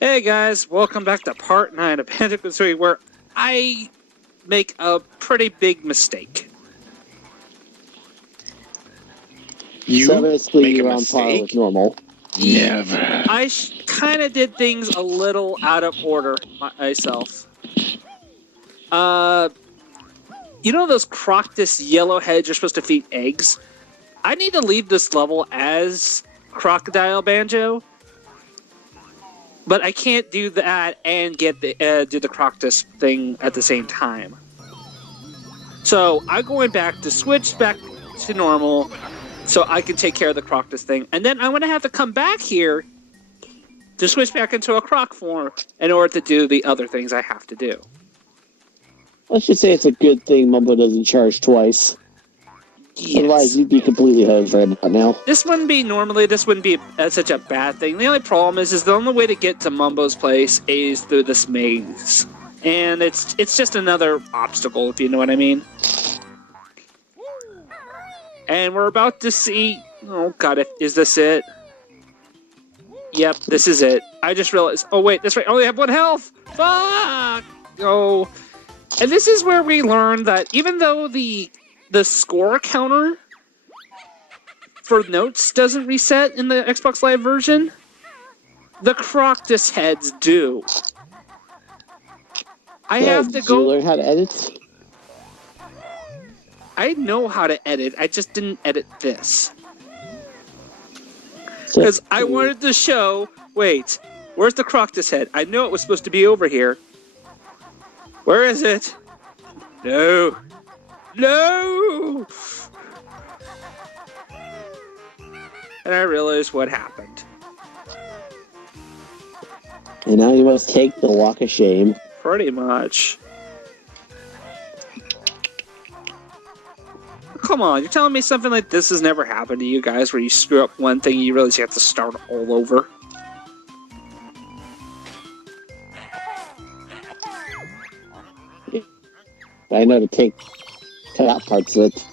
Hey guys, welcome back to part 9 of Banjo Kazooie, where I make a pretty big mistake. So basically, make a you're on par mistake? with normal. Never. I kind of did things a little out of order myself. You know those Croctus yellow heads you're supposed to feed eggs? I need to leave this level as Crocodile Banjo, but I can't do that and get the do the Croctus thing at the same time. So I'm going back to switch back to normal so I can take care of the Croctus thing. And then I'm going to have to come back here to switch back into a Croc form in order to do the other things I have to do. Let's just say it's a good thing Mumbo doesn't charge twice. Yes. Otherwise, you'd be completely hosed right about now. This wouldn't be such a bad thing. The only problem is the only way to get to Mumbo's place is through this maze. And it's just another obstacle, if you know what I mean. And we're about to see... Oh, God, is this it? Yep, this is it. I just realized... Oh, wait, that's right. I only have 1 health! Fuck! Oh. And this is where we learn that even though the score counter for notes doesn't reset in the Xbox Live version, the Croctus heads do. I have to Did go... you learn how to edit? I know how to edit, I just didn't edit this. Because I wanted to show... Wait, where's the Croctus head? I know it was supposed to be over here. Where is it? No. No! And I realized what happened. And now you must take the walk of shame. Pretty much. Come on, you're telling me something like this has never happened to you guys, where you screw up one thing and you realize you have to start all over? I know to cut out parts of it.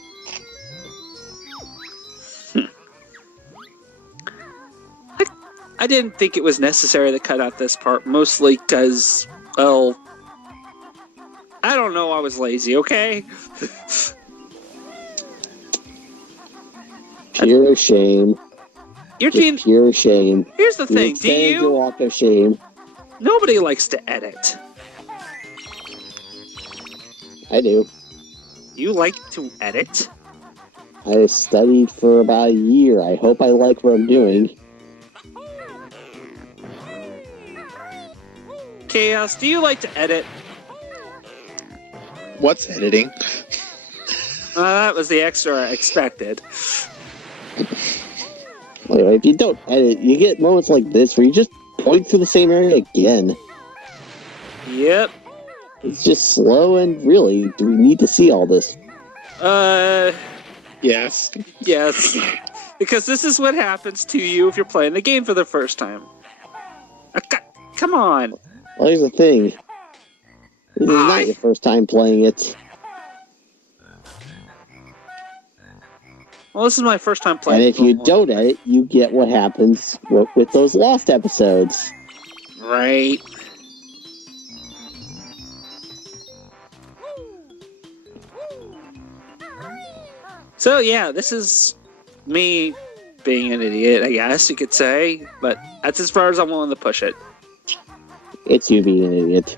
I didn't think it was necessary to cut out this part, mostly because, well, I don't know, I was lazy, okay? Pure shame. Your team... Pure shame. Here's the thing, do your you... walk of shame. Nobody likes to edit. I do. You like to edit? I studied for about a year. I hope I like what I'm doing. Chaos, do you like to edit? What's editing? That was the extra I expected. Anyway, if you don't edit, you get moments like this where you just point through the same area again. Yep. It's just slow, and really, do we need to see all this? Yes. Yes. Because this is what happens to you if you're playing the game for the first time. Come on. Well, here's the thing. This is not your first time playing it. Well, this is my first time playing And it. if you don't edit, you get what happens with those Lost episodes. Right. So, yeah, this is me being an idiot, I guess you could say. But that's as far as I'm willing to push it. It's you being an idiot.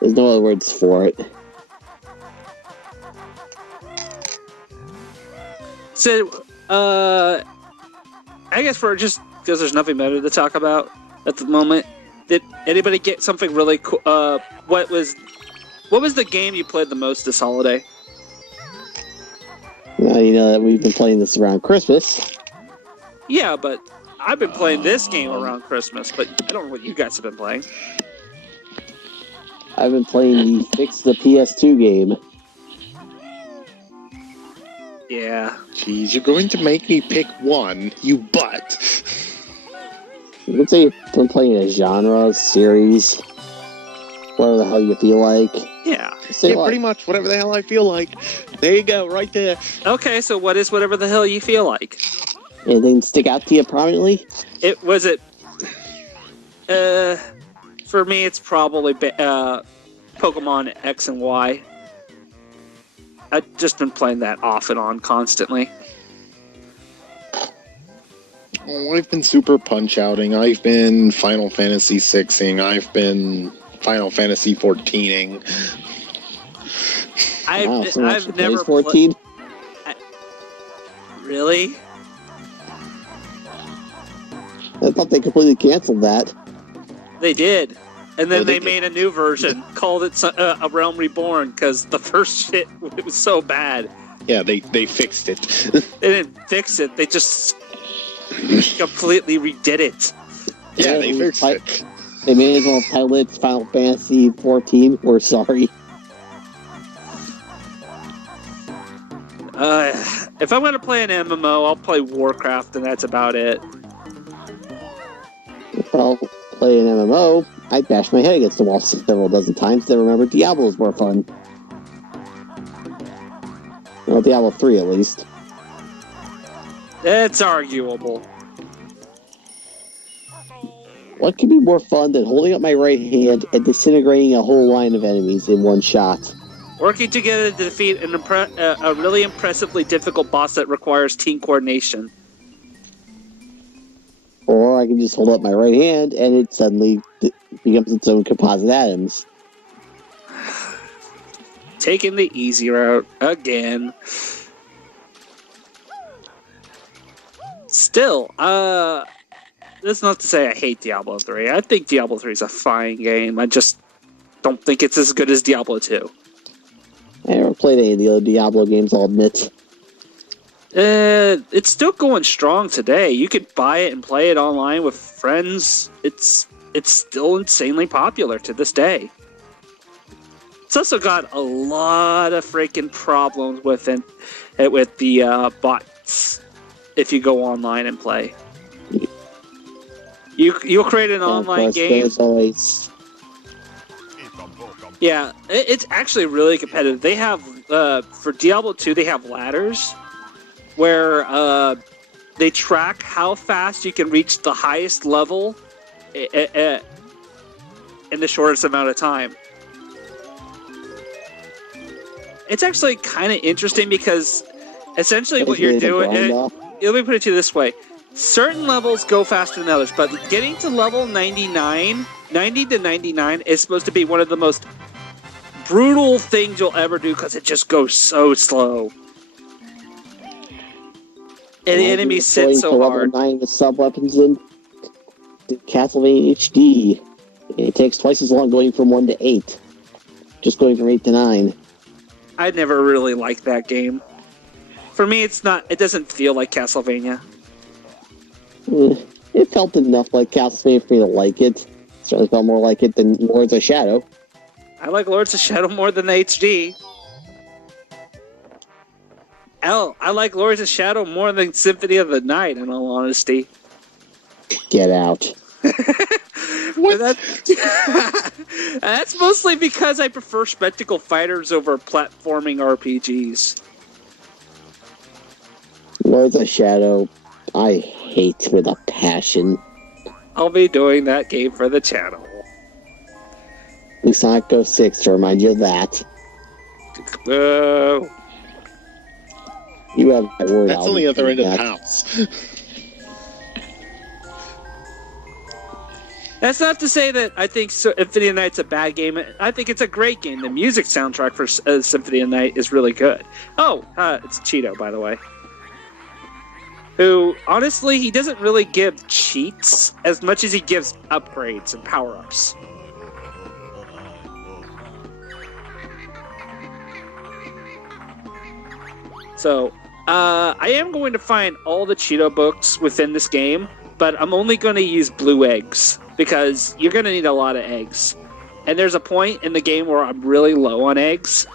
There's no other words for it. So, I guess for just because there's nothing better to talk about at the moment, did anybody get something really cool? What was the game you played the most this holiday? Now you know that we've been playing this around Christmas. Yeah, but I've been playing this game around Christmas, but I don't know what you guys have been playing. I've been playing the Fix the PS2 game. Yeah. Jeez, you're going to make me pick one, you butt. You could say you've been playing a genre, series, whatever the hell you feel like. Yeah. Yeah, pretty much whatever the hell I feel like. There you go, right there. Okay, so what is whatever the hell you feel like? Anything stick out to you prominently? For me, it's probably Pokemon X and Y. I've just been playing that off and on constantly. Oh, I've been Super Punch-Outing. I've been Final Fantasy 6ing. I've been Final Fantasy 14ing. I've never 14. Really? I thought they completely canceled that. They did. And then they they made a new version, called it A Realm Reborn, because the first shit, it was so bad. Yeah, they fixed it. They didn't fix it, they just completely redid it. Yeah, they fixed it. They may as well title it Final Fantasy 14. We're sorry. If I'm going to play an MMO, I'll play Warcraft, and that's about it. If I'll play an MMO, I bashed my head against the wall several dozen times, then remember Diablo is more fun. Well, Diablo 3 at least. It's arguable. What could be more fun than holding up my right hand and disintegrating a whole line of enemies in one shot? Working together to defeat a really impressively difficult boss that requires team coordination. Or I can just hold up my right hand and it suddenly becomes its own composite atoms. Taking the easy route again. Still, that's not to say I hate Diablo 3. I think Diablo 3 is a fine game. I just don't think it's as good as Diablo 2. I never played any of the other Diablo games, I'll admit. It's still going strong today. You could buy it and play it online with friends. It's still insanely popular to this day. It's also got a lot of freaking problems with it with the bots if you go online and play. You'll create an online game. Always... Yeah, it's actually really competitive. They have, for Diablo 2, they have ladders where they track how fast you can reach the highest level in the shortest amount of time. It's actually kind of interesting because essentially what you're doing... Let me put it to you this way. Certain levels go faster than others, but getting to level 90 to 99 is supposed to be one of the most brutal things you'll ever do because it just goes so slow. And the enemies sit so hard. Level 9 with sub-weapons in Castlevania HD. It takes twice as long going from 1 to 8. Just going from 8 to 9. I never really liked that game. For me, it doesn't feel like Castlevania. It felt enough like Castlevania for me to like it. It certainly felt more like it than Lords of Shadow. I like Lords of Shadow more than the HD. I like Lords of Shadow more than Symphony of the Night, in all honesty. Get out. That's mostly because I prefer spectacle fighters over platforming RPGs. Lords of Shadow, I hate with a passion. I'll be doing that game for the channel. Sonic Go 6 to remind you of that. You have that word. That's on the other end of the house. That's not to say that I think Symphony of the Night's a bad game. I think it's a great game. The music soundtrack for Symphony of the Night is really good. It's Cheeto, by the way. Who, honestly, he doesn't really give cheats as much as he gives upgrades and power-ups. So, I am going to find all the Cheeto books within this game, but I'm only going to use blue eggs, because you're going to need a lot of eggs. And there's a point in the game where I'm really low on eggs,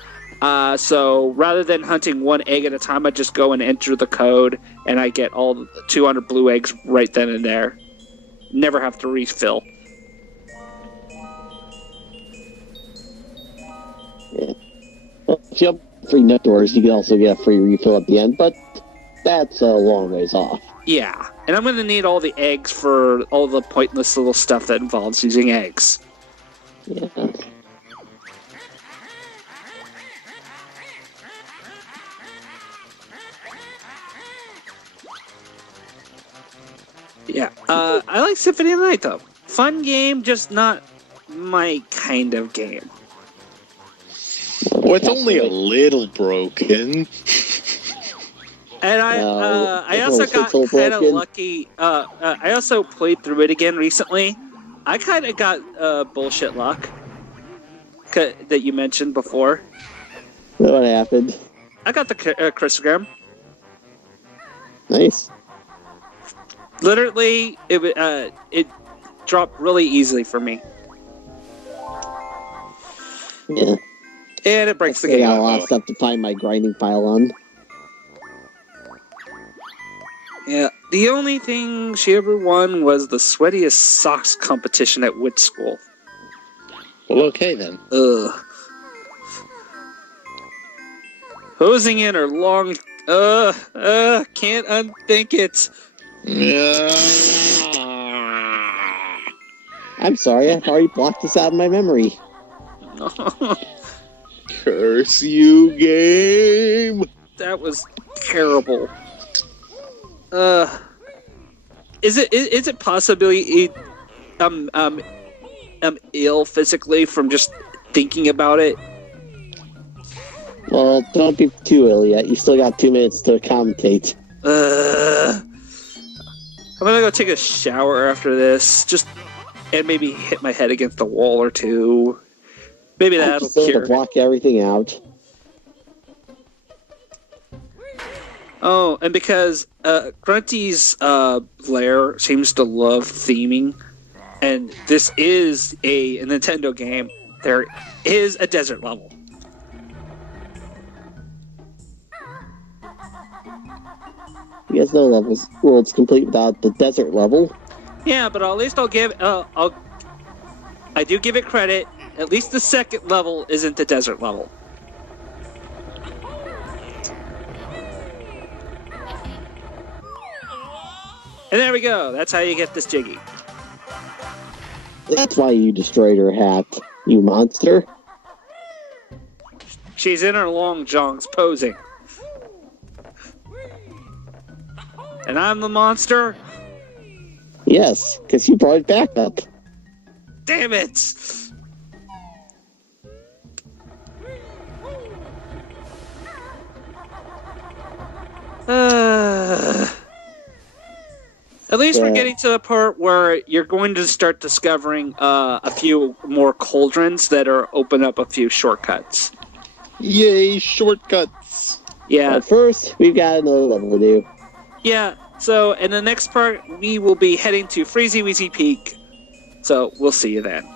so rather than hunting one egg at a time, I just go and enter the code, and I get all 200 blue eggs right then and there. Never have to refill. Yeah. Well, if you have 3 nut doors, you can also get a free refill at the end, but that's a long ways off. Yeah, And I'm going to need all the eggs for all the pointless little stuff that involves using eggs. Yeah. Yeah, I like Symphony of the Night, though. Fun game, just not my kind of game. Well, it's only a little broken. And I also got kind of lucky. I also played through it again recently. I kind of got bullshit luck that you mentioned before. What happened? I got the Christogram. Nice. Literally, it dropped really easily for me. Yeah. And it breaks the I game. got a lot of stuff to find my grinding pile on. Yeah, the only thing she ever won was the sweatiest socks competition at wit school. Well, okay then. Ugh. Posing in her long... can't unthink it. I'm sorry, I've already blocked this out of my memory. Curse you, game! That was terrible. Is it possibly I'm ill physically from just thinking about it? Well, don't be too ill yet. You still got 2 minutes to commentate. I'm gonna go take a shower after this, and maybe hit my head against the wall or two. Maybe that'll cure. To block everything out. Oh, and because Grunty's lair seems to love theming, and this is a Nintendo game, there is a desert level. You guys know levels world's complete without the desert level. Yeah, but at least I do give it credit. At least the second level isn't the desert level. And there we go. That's how you get this Jiggy. That's why you destroyed her hat, you monster. She's in her long johns posing. And I'm the monster? Yes, because you brought it back up. Damn it! At least we're getting to the part where you're going to start discovering a few more cauldrons that are open up a few shortcuts. Yay, shortcuts! Yeah. But first, we've got another level to do. Yeah, so in the next part, we will be heading to Freezy Weezy Peak. So we'll see you then.